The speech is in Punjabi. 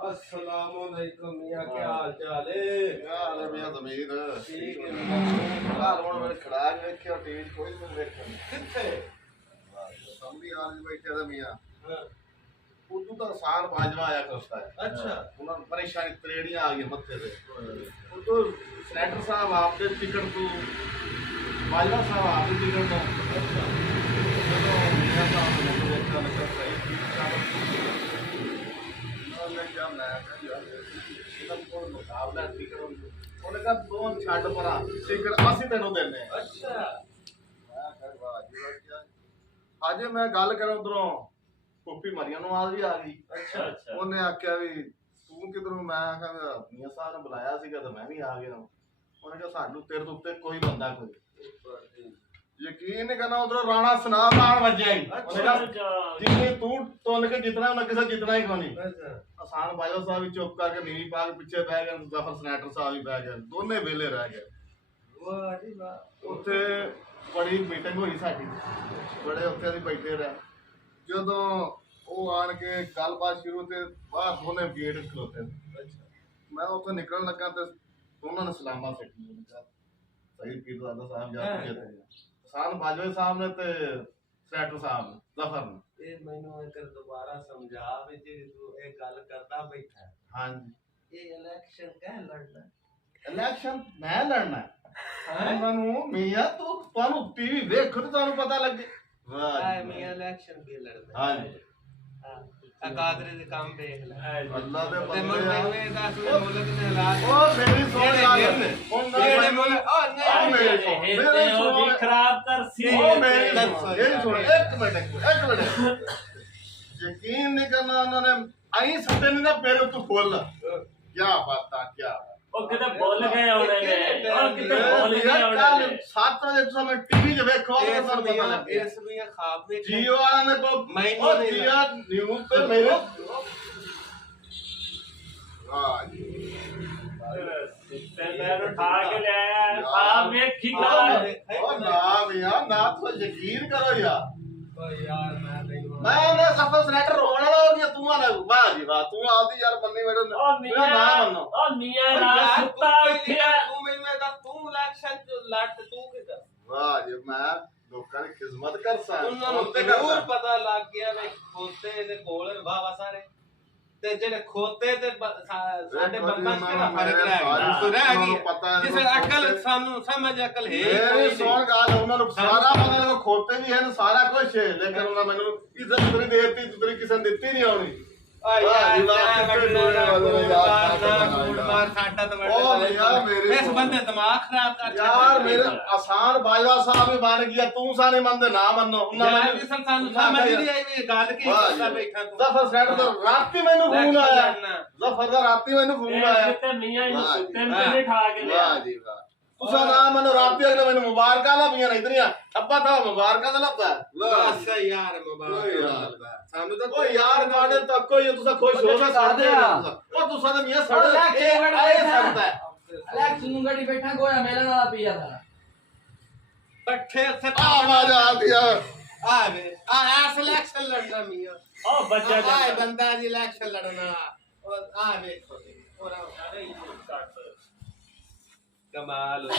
अस्सलामुअलैकुम मियां, क्या हाल चाल है? यार मियां ज़मीर ठीक है मियां। यार हुण मैं खड़ा के वेख्या टीवी कोई नहीं वेख्या किथे? समझी आज बैठे थे मियां हाँ, उर्दू तो आसान बाजवा आया करता है। अच्छा। उन्होंने परेशानी त्रेड़ियां आ गई मत्थे से उर्दू सेनेटर साहब आपके टिकट को बाजवा साहब आपके टिकट को अच्छा। चलो मियां साहब ने तो देखा लगा सही ठीक उन्होंने क्या मैं कहा यार इनका कोई मुकाबला टिकट उन्होंने कहा दोन छाट परा टिकट ਅਸੀਂ ਤੈਨੂੰ ਦੇਣੇ ਆ अच्छा। ਮੈਂ ਕਿਹਾ ਵਾਹ ਜੀ ਵਾਹ ਕਿਆ ਅੱਜ ਮੈਂ ਗੱਲ ਕਰਾਂ ਉਧਰੋਂ ਪੁੱਪੀ ਮਰੀਆਂ ਨੂੰ ਆਵਾਜ਼ ਵੀ ਆ ਗਈ अच्छा अच्छा। ਉਹਨੇ ਆਖਿਆ ਵੀ ਤੂੰ ਕਿਧਰੋਂ ਮੈਂ ਆਖਿਆ ਵੀ ਮੀਆਂ ਸਾਹਿਬ ਨੇ ਬੁਲਾਇਆ ਸੀਗਾ ਤਾਂ ਮੈਂ ਵੀ ਆ ਗਿਆ ਉਹਨੇ ਕਿਹਾ ਸਾਨੂੰ ਤੇਰੇ ਤੋਂ ਉੱਤੇ ਕੋਈ ਬੰਦਾ ਕੋਈ ਯਕੀਨ ਨਹੀਂ ਕਰਨਾ ਉਧਰੋਂ ਰਾਣਾ ਸਨਾਮ ਆਣ ਵੱਜਿਆ ਹੀ ਉਹਨੇ ਕਿਹਾ ਜਿੰਨੀ ਤੂੰ ਤੁੰਨ ਕੇ ਜਿਤਨਾ ਉਹਨਾਂ ਕਿਸੇ ਜਿਤਨਾ ਹੀ ਕੋਣੀ अच्छा। ਆਸਾਨ ਬਾਜਵਾ ਸਾਹਿਬ ਵੀ ਚੁੱਪ ਕਰਕੇ ਨੀਵੀਂ ਪਾ ਕੇ ਪਿੱਛੇ ਬਹਿ ਗਏ ਜ਼ਫਰ ਸਨੈਟਰ ਸਾਹਿਬ ਵੀ ਬਹਿ ਗਏ ਦੋਨੇ ਵੇਲੇ ਰਹਿ ਗਏ वाह जी वाह। ਉੱਥੇ ਬੜੀ ਮੀਟਿੰਗ ਹੋਈ ਸਾਡੀ ਬੜੇ ਉੱਥੇ ਅਸੀਂ ਬੈਠੇ ਰਹੇ ਜਦੋਂ ਉਹ ਆਣ ਕੇ ਗੱਲਬਾਤ ਸ਼ੁਰੂ ਤੇ ਬਾਹਰ ਦੋਨੇ ਗੇਟ ਖਲੋਤੇ ਮੈਂ ਉੱਥੋਂ ਨਿਕਲਣ ਲੱਗਾ ਤੇ ਉਹਨਾਂ ਨੇ ਸਲਾਮਾਂ ਸਿੱਟੀ ਉਹਨੇ ਕਿਹਾ ਸਹੀ ਪੀਰਜ਼ਾਦਾ ਸਾਹਿਬ ਜਾ ਕੇ ਤੇ ਆਸਾਨ ਬਾਜਵਾ ਸਾਹਿਬ ਨੇ ਤੇ ਸਨੈਟਰ ਸਾਹਿਬ ਨੇ ਜ਼ਫਰ ਨੇ ये मैनू एक दोबारा समझा वे जी तू एक गल करता बैठा है। ਹਾਂਜੀ ये इलेक्शन कह लड़ना ਇਲੈਕਸ਼ਨ ਮੈਂ ਲੜਨਾ है? ਉਹਨਾਂ ਨੂੰ ਮੀਆਂ ਤੂੰ ਤੁਹਾਨੂੰ ਟੀਵੀ ਵੇਖੋ ਤੇ ਤੁਹਾਨੂੰ ਪਤਾ ਲੱਗੇ ਵਾਹ हाय ਜੀ मियां इलेक्शन भी लड़ना ਵਾਹ। ਹਾਂਜੀ हां अकादरे दे काम देख ले ਅੱਲਾ ਦੇ ते मुल्क ਬੰਦੇ में दस में मुल्क दे हालात ਉਹ ਮੇਰੀ ਸੁਣ ਗੱਲ ਉਹਨਾਂ जेड़े ਨੇ मुल्क ओ नहीं ਮੇਰੇ ਸੁਣ खराब कर सी ਉਹ ਮੇਰੀ ਇਹ ਸੁਣ ਇੱਕ ਮਿੰਟ ਯਕੀਨ ਨਹੀਂ ਕਰਨਾ ਉਹਨਾਂ ਨੇ ਆਈ ਸੱਤੇ ਨੇ ਨਾ ਪੈਰ ਤੂੰ ਖੋਲ ਕੀ ਬਾਤਾਂ ਕੀ ਉਹ ਕਿਤੇ ਭੁੱਲ ਗਏ ਹੋਣੇ ਨੇ ਉਹ ਕਿਤੇ ਭੁੱਲ ਗਏ ਹੋਣੇ ਨੇ 7 ਵਜੇ ਤੁਸੀਂ ਮੈਂ ਟੀਵੀ 'ਚ ਵੇਖੋ ਤੇ ਤੁਹਾਨੂੰ ਪਤਾ ਲੱਗੇ इस भी ख्वाब में ਜੀਓ ਵਾਲਿਆਂ ਨੇ ਮੈਨੂੰ ਨਹੀਂ ਜੀਆ ਨਿਊਜ਼ ਤੇ ਮੇਰੇ ਵਾਹ ਜੀ ਤੇ ਮੈਂ ਉਠਾ ਕੇ ਲੈ ਆਇਆ ਆ ਵੇਖੀ ਗਾ ਉਹ ਨਾ ਮਿਆਂ ਨਾ ਤੂੰ ਯਕੀਨ ਕਰੋ ਯਾਰ ओ यार मैं नहीं ਮੈਂ ਉਹਨੇ ਸਫਰ ਸਨੈਟਰ ਰੋਣ ਵਾਲਾ ਹੋ ਗਿਆ ਤੂੰ ਆ ਵਾਹ ਜੀ ਵਾਹ ਤੂੰ ਆਪਦੀ ਯਾਰ ਬੰਨੀ ਮੇਰੇ ਉਹ ਮੇਰਾ ਨਾਮ ਮੰਨੋ ਉਹ ਮੀਆਂ ਰਾਤ ਸੁੱਤਾ ਉੱਠਿਆ तू मेरे में दा तू इलेक्शन लड़ तू के कर ਵਾਹ ਜੀ ਮੈਂ ਲੋਕਾਂ ਦੀ ਖਿਦਮਤ ਕਰ ਸਾਂ ਉਹਨਾਂ ਨੂੰ ਜ਼ਰੂਰ ਪਤਾ ਲੱਗ ਗਿਆ ਵੀ ਖੋਤੇ ਦੇ ਕੋਲ ਵਾਵਾ ਸਾਰੇ ਤੇ ਜਿਹੜੇ ਖੋਤੇ ਤੇ ਸਾਡੇ ਬੰਦਾਂ ਚ ਕਿਹੜਾ ਫਰਕ ਰਹਿ ਗਿਆ ਜਿਸ ਅਕਲ ਸਾਨੂੰ ਸਮਝ ਅਕਲ ਹੈ ਮੇਰੀ ਸੁਣ ਗੱਲ ਉਹਨਾਂ ਨੂੰ ਸਾਰਾ ਪਤਾ ਲੱਗਾ ਖੋਤੇ ਵੀ ਹਨ ਸਾਰਾ ਕੁਝ ਹੈ ਲੇਕਿਨ ਉਹਨਾਂ ਮੈਨੂੰ ਇੱਜ਼ਤ ਪੂਰੀ ਦੇਤੀ ਤੁਸੀਂ ਕਿਸੇ ਨੇ ਦਿੱਤੀ ਨਹੀਂ ਆਉਣੀ ਆ ਯਾਰ ਮਾਰ ਸਾਡਾ ਤਾਂ ਇਸ ਬੰਦੇ ਦਿਮਾਗ ਖਰਾਬ ਕਰ ਯਾਰ ਮੇਰੇ ਆਸਾਨ ਬਾਜਵਾ ਸਾਹਿਬ ਵੀ ਬਣ ਗਿਆ ਤੂੰ ਸਾਰੇ ਮੰਨਦੇ ਨਾ ਮੰਨੋ ਉਹਨਾਂ ਯਾਰ ਵੀ ਸਾਨੂੰ ਸਮਝ ਨਹੀਂ ਆਈ ਵੀ ਗੱਲ ਕੀ ਕਰਦਾ ਬੈਠਾ ਤੂੰ ਜ਼ਫਰ ਸੈਟ ਦਾ ਰਾਤੀ ਮੈਨੂੰ ਫੋਨ ਆਇਆ ਜ਼ਫਰ ਦਾ ਰਾਤੀ ਮੈਨੂੰ ਫੋਨ ਆਇਆ ਕਿਤੇ ਮੀਆਂ ਨੂੰ ਸੁੱਤੇ ਨੂੰ ਨਹੀਂ ਠਾ ਕੇ ਲਿਆ ਵਾਹ ਜੀ ਵਾਹ ਤੁਸੀਂ ਨਾ ਮੈਨੂੰ ਰਾਤੀ ਅਗਲੇ ਮੈਨੂੰ ਮੁਬਾਰਕਾਂ ਲੱਭੀਆਂ ਨਹੀਂ ਇਤਨੀਆਂ ਅੱਬਾ ਤਾਂ ਮੁਬਾਰਕਾਂ ਦਾ ਲੱਭਦਾ ਬਸ ਯਾਰ ਮੁਬਾਰਕ ਸਾਨੂੰ ਤਾਂ ਓ ਯਾਰ ਤੁਹਾਡੇ ਤੱਕ ਕੋਈ ਤੁਸੀਂ ਖੁਸ਼ ਹੋ ਨਾ ਸਕਦੇ ਉਹ ਤੁਸੀਂ ਤਾਂ ਮੀਆਂ ਸੜ ਇਹ ਸਕਦਾ ਹੈ इलेक्शन ਨੂੰ ਗੜੀ ਬੈਠਾ ਗੋਇਆ ਮੇਲੇ ਨਾਲ ਪੀਆ ਦਾ ਪੱਠੇ ਉੱਥੇ ਆਵਾਜ਼ ਆਉਂਦੀ ਆ ਆ ਵੇ ਆ ਸਿਲੈਕਸ਼ਨ ਲੜਨਾ ਮੀਆਂ ਉਹ ਬੱਚਾ ਆ ਬੰਦਾ ਜੀ ਇਲੈਕਸ਼ਨ ਲੜਨਾ ਆ ਵੇਖੋ ਕਮਾਲ